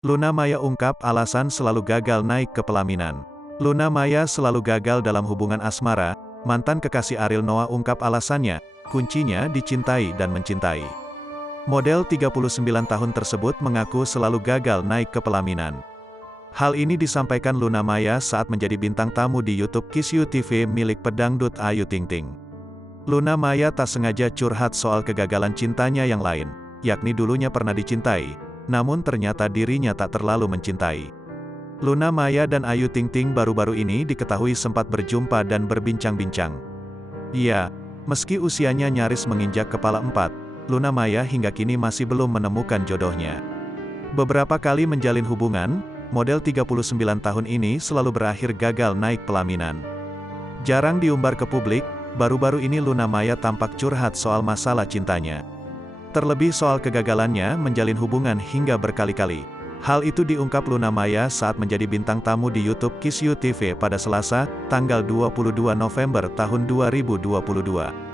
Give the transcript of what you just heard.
Luna Maya ungkap alasan selalu gagal naik ke pelaminan. Luna Maya selalu gagal dalam hubungan asmara, mantan kekasih Ariel Noah ungkap alasannya, kuncinya dicintai dan mencintai. Model 39 tahun tersebut mengaku selalu gagal naik ke pelaminan. Hal ini disampaikan Luna Maya saat menjadi bintang tamu di YouTube Kiss You TV milik pedangdut Ayu Ting Ting. Luna Maya tak sengaja curhat soal kegagalan cintanya yang lain, yakni dulunya pernah dicintai, namun ternyata dirinya tak terlalu mencintai. Luna Maya dan Ayu Ting Ting baru-baru ini diketahui sempat berjumpa dan berbincang-bincang. Iya, meski usianya nyaris menginjak kepala 4, Luna Maya hingga kini masih belum menemukan jodohnya. Beberapa kali menjalin hubungan, model 39 tahun ini selalu berakhir gagal naik pelaminan. Jarang diumbar ke publik, baru-baru ini Luna Maya tampak curhat soal masalah cintanya. Terlebih soal kegagalannya menjalin hubungan hingga berkali-kali. Hal itu diungkap Luna Maya saat menjadi bintang tamu di YouTube Kiss You TV pada Selasa, tanggal 22 November tahun 2022.